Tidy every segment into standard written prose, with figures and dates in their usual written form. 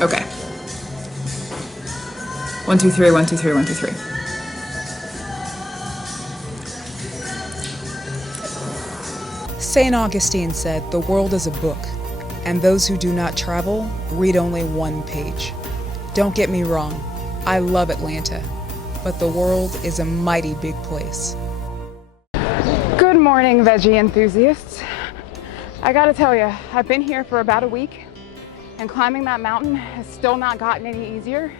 Okay. 1, 2, 3, 1, 2, 3, 1, 2, 3. St. Augustine said, "The world is a book, and those who do not travel read only one page." Don't get me wrong, I love Atlanta, but the world is a mighty big place. Good morning, veggie enthusiasts. I gotta tell you, I've been here for about a week, and climbing that mountain has still not gotten any easier.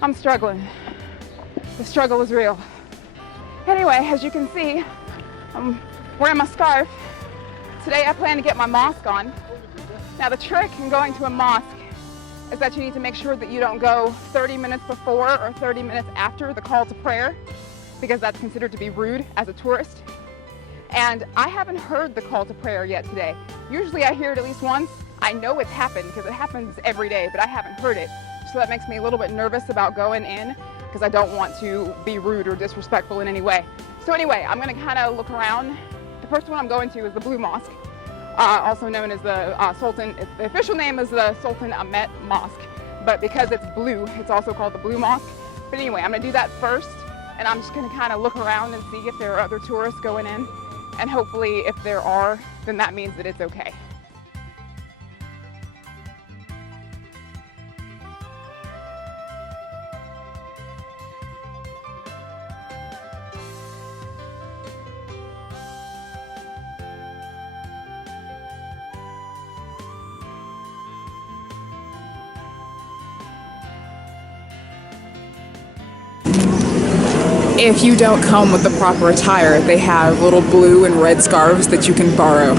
I'm struggling. The struggle is real. Anyway, as you can see, I'm wearing my scarf. Today I plan to get my mosque on. Now the trick in going to a mosque is that you need to make sure that you don't go 30 minutes before or 30 minutes after the call to prayer, because that's considered to be rude as a tourist. And I haven't heard the call to prayer yet today. Usually I hear it at least once. I know it's happened because it happens every day, but I haven't heard it. So that makes me a little bit nervous about going in because I don't want to be rude or disrespectful in any way. So anyway, I'm gonna kind of look around. The first one I'm going to is the Blue Mosque, also known as the the official name is the Sultan Ahmet Mosque, but because it's blue, it's also called the Blue Mosque. But anyway, I'm gonna do that first, and I'm just gonna kind of look around and see if there are other tourists going in, and hopefully if there are, then that means that it's okay. If you don't come with the proper attire, they have little blue and red scarves that you can borrow.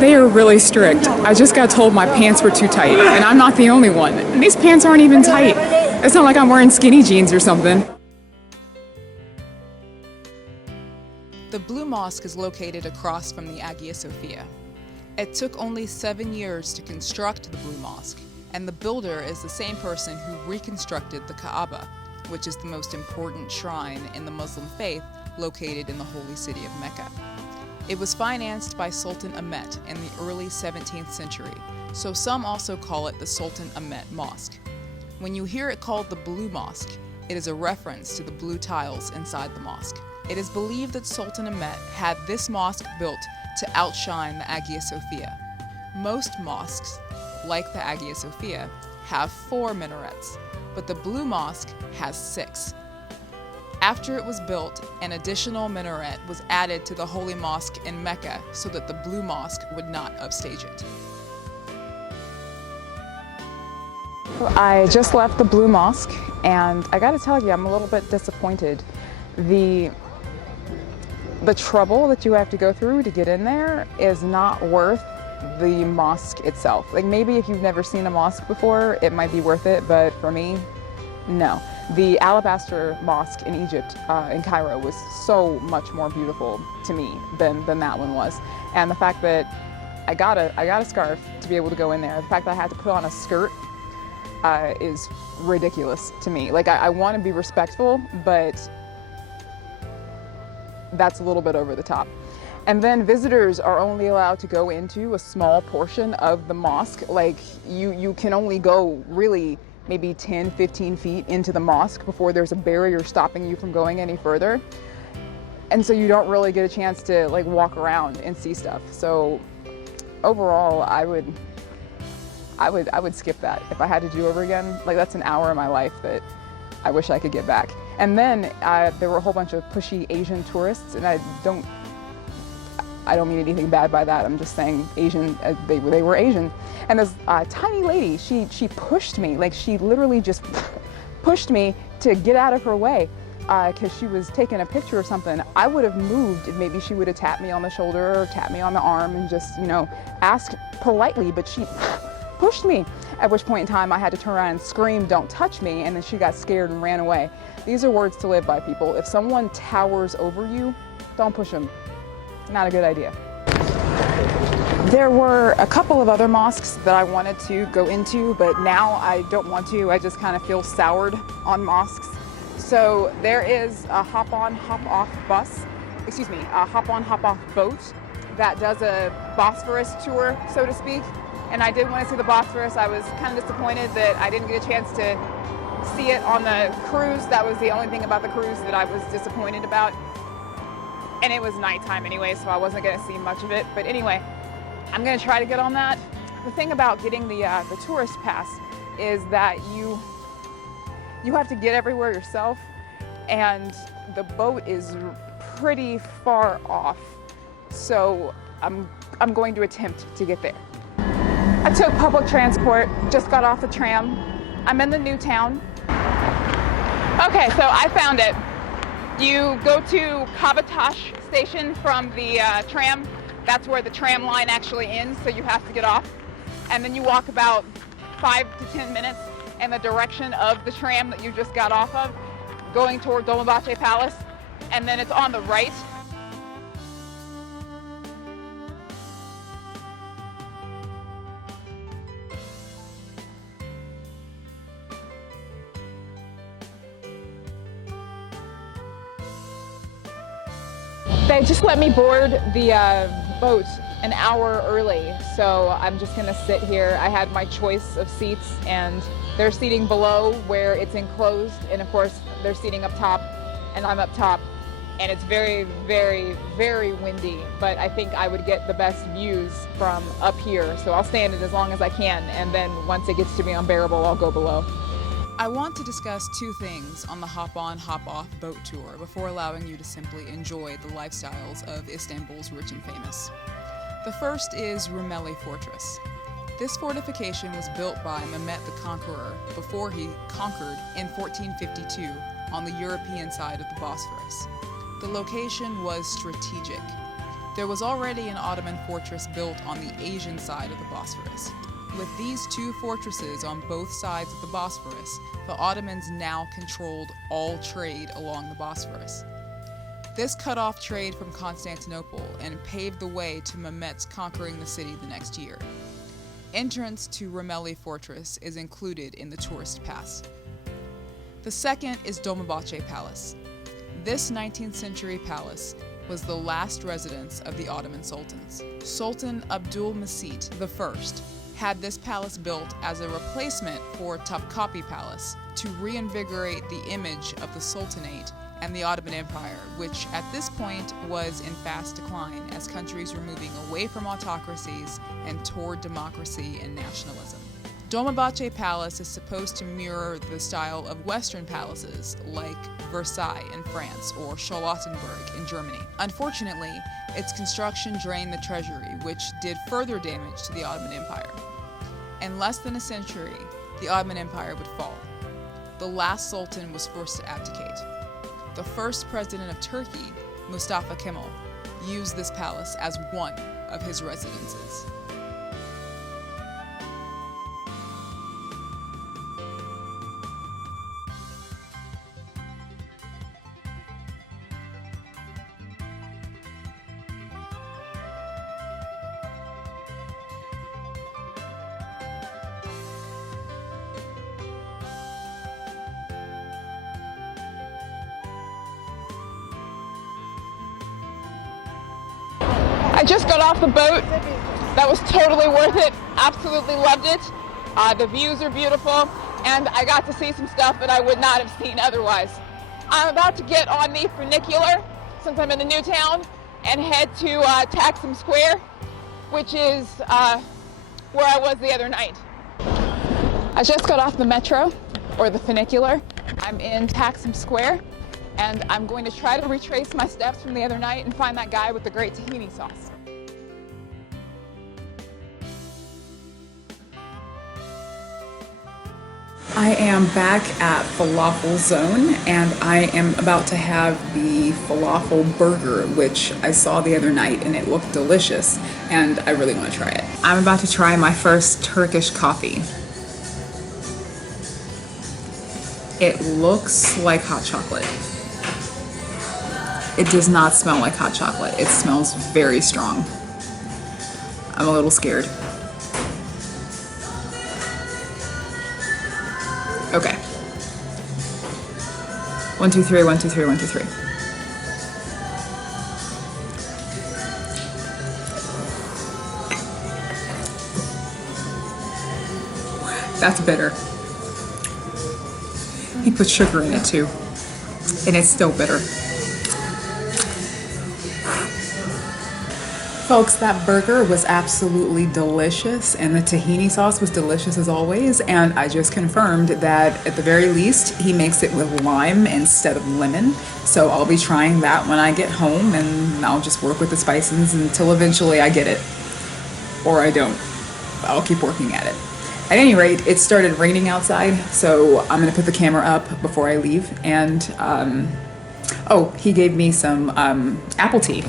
They are really strict. I just got told my pants were too tight, and I'm not the only one. And these pants aren't even tight. It's not like I'm wearing skinny jeans or something. The Blue Mosque is located across from the Hagia Sophia. It took only 7 years to construct the Blue Mosque, and the builder is the same person who reconstructed the Kaaba, which is the most important shrine in the Muslim faith located in the holy city of Mecca. It was financed by Sultan Ahmet in the early 17th century, so some also call it the Sultan Ahmet Mosque. When you hear it called the Blue Mosque, it is a reference to the blue tiles inside the mosque. It is believed that Sultan Ahmet had this mosque built to outshine the Hagia Sophia. Most mosques, like the Hagia Sophia, have 4 minarets, but the Blue Mosque has 6. After it was built, an additional minaret was added to the Holy Mosque in Mecca so that the Blue Mosque would not upstage it. I just left the Blue Mosque, and I gotta tell you, I'm a little bit disappointed. The trouble that you have to go through to get in there is not worth the mosque itself. Like, maybe if you've never seen a mosque before, it might be worth it, but for me, no. The Alabaster Mosque in Egypt, in Cairo, was so much more beautiful to me than that one was. And the fact that I got a scarf to be able to go in there, the fact that I had to put on a skirt is ridiculous to me. Like, I want to be respectful, but that's a little bit over the top. And then visitors are only allowed to go into a small portion of the mosque. Like, you can only go really maybe 10, 15 feet into the mosque before there's a barrier stopping you from going any further. And so you don't really get a chance to like walk around and see stuff. So overall, I would skip that if I had to do over again. Like, that's an hour of my life that I wish I could get back. And then there were a whole bunch of pushy Asian tourists, and I don't mean anything bad by that. I'm just saying Asian, they were Asian. And this tiny lady, she pushed me, like she literally just pushed me to get out of her way because she was taking a picture or something. I would have moved if maybe she would have tapped me on the shoulder or tapped me on the arm and just, asked politely, but she pushed me. At which point in time I had to turn around and scream, "Don't touch me," and then she got scared and ran away. These are words to live by, people. If someone towers over you, don't push them. Not a good idea. There were a couple of other mosques that I wanted to go into, but now I don't want to. I just kind of feel soured on mosques. So there is a hop-on, hop-off boat that does a Bosphorus tour, so to speak. And I did want to see the Bosphorus. I was kind of disappointed that I didn't get a chance to see it on the cruise. That was the only thing about the cruise that I was disappointed about. And it was nighttime anyway, so I wasn't going to see much of it. But anyway, I'm going to try to get on that. The thing about getting the tourist pass is that you have to get everywhere yourself, and the boat is pretty far off. So I'm going to attempt to get there. I took public transport, just got off the tram. I'm in the new town. Okay, so I found it. You go to Kabatash station from the tram. That's where the tram line actually ends, so you have to get off. And then you walk about 5 to 10 minutes in the direction of the tram that you just got off of, going toward Dolmabahce Palace, and then it's on the right. They just let me board the boat an hour early, so I'm just gonna sit here. I had my choice of seats, and they're seating below where it's enclosed, and of course they're seating up top, and I'm up top, and it's very, very, very windy, but I think I would get the best views from up here, so I'll stay in it as long as I can, and then once it gets to be unbearable, I'll go below. I want to discuss two things on the hop-on, hop-off boat tour before allowing you to simply enjoy the lifestyles of Istanbul's rich and famous. The first is Rumeli Fortress. This fortification was built by Mehmet the Conqueror before he conquered in 1452 on the European side of the Bosphorus. The location was strategic. There was already an Ottoman fortress built on the Asian side of the Bosphorus. With these two fortresses on both sides of the Bosphorus, the Ottomans now controlled all trade along the Bosphorus. This cut off trade from Constantinople and paved the way to Mehmet's conquering the city the next year. Entrance to Rumeli Fortress is included in the tourist pass. The second is Dolmabahce Palace. This 19th century palace was the last residence of the Ottoman sultans. Sultan Abdülmecit I had this palace built as a replacement for Topkapi Palace to reinvigorate the image of the Sultanate and the Ottoman Empire, which at this point was in fast decline as countries were moving away from autocracies and toward democracy and nationalism. Dolmabahce Palace is supposed to mirror the style of Western palaces like Versailles in France or Charlottenburg in Germany. Unfortunately, its construction drained the treasury, which did further damage to the Ottoman Empire. In less than a century, the Ottoman Empire would fall. The last sultan was forced to abdicate. The first president of Turkey, Mustafa Kemal, used this palace as one of his residences. I just got off the boat. That was totally worth it. Absolutely loved it. The views are beautiful, and I got to see some stuff that I would not have seen otherwise. I'm about to get on the funicular, since I'm in the new town, and head to Taksim Square, which is where I was the other night. I just got off the metro, or the funicular. I'm in Taksim Square, and I'm going to try to retrace my steps from the other night and find that guy with the great tahini sauce. I am back at Falafel Zone, and I am about to have the falafel burger, which I saw the other night and it looked delicious, and I really want to try it. I'm about to try my first Turkish coffee. It looks like hot chocolate. It does not smell like hot chocolate. It smells very strong. I'm a little scared. Okay. 1, 2, 3, 1, 2, 3, 1, 2, 3. That's bitter. He put sugar in it too, and it's still bitter. Folks, that burger was absolutely delicious, and the tahini sauce was delicious as always, and I just confirmed that at the very least he makes it with lime instead of lemon. So I'll be trying that when I get home, and I'll just work with the spices until eventually I get it. Or I don't. I'll keep working at it. At any rate, it started raining outside, so I'm gonna put the camera up before I leave. And oh, he gave me some apple tea.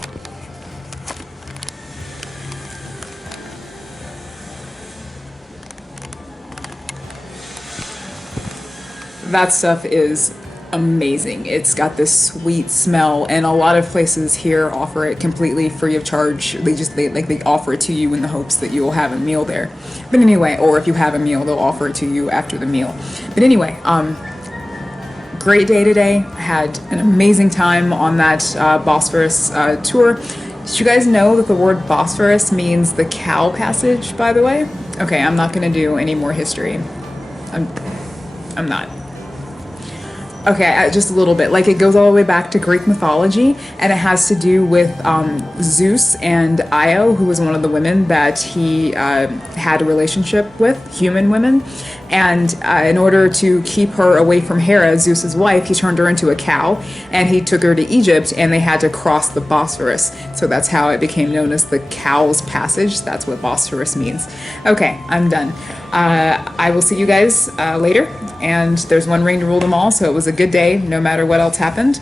That stuff is amazing. It's got this sweet smell, and a lot of places here offer it completely free of charge. They offer it to you in the hopes that you will have a meal there. But anyway, or if you have a meal, they'll offer it to you after the meal. But anyway, great day today. I had an amazing time on that Bosphorus tour. Did you guys know that the word Bosphorus means the cow passage, by the way? Okay, I'm not gonna do any more history. I'm not. Okay, just a little bit. Like, it goes all the way back to Greek mythology, and it has to do with Zeus and Io, who was one of the women that he had a relationship with, human women. And in order to keep her away from Hera, Zeus's wife, he turned her into a cow, and he took her to Egypt, and they had to cross the Bosphorus. So that's how it became known as the Cow's Passage. That's what Bosphorus means. Okay, I'm done. I will see you guys later, and there's one ring to rule them all, so it was a good day no matter what else happened.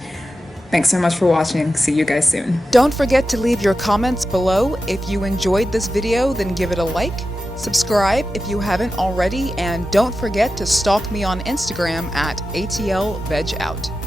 Thanks so much for watching. See you guys soon. Don't forget to leave your comments below. If you enjoyed this video, then give it a like. Subscribe if you haven't already, and don't forget to stalk me on Instagram at ATLVegOut.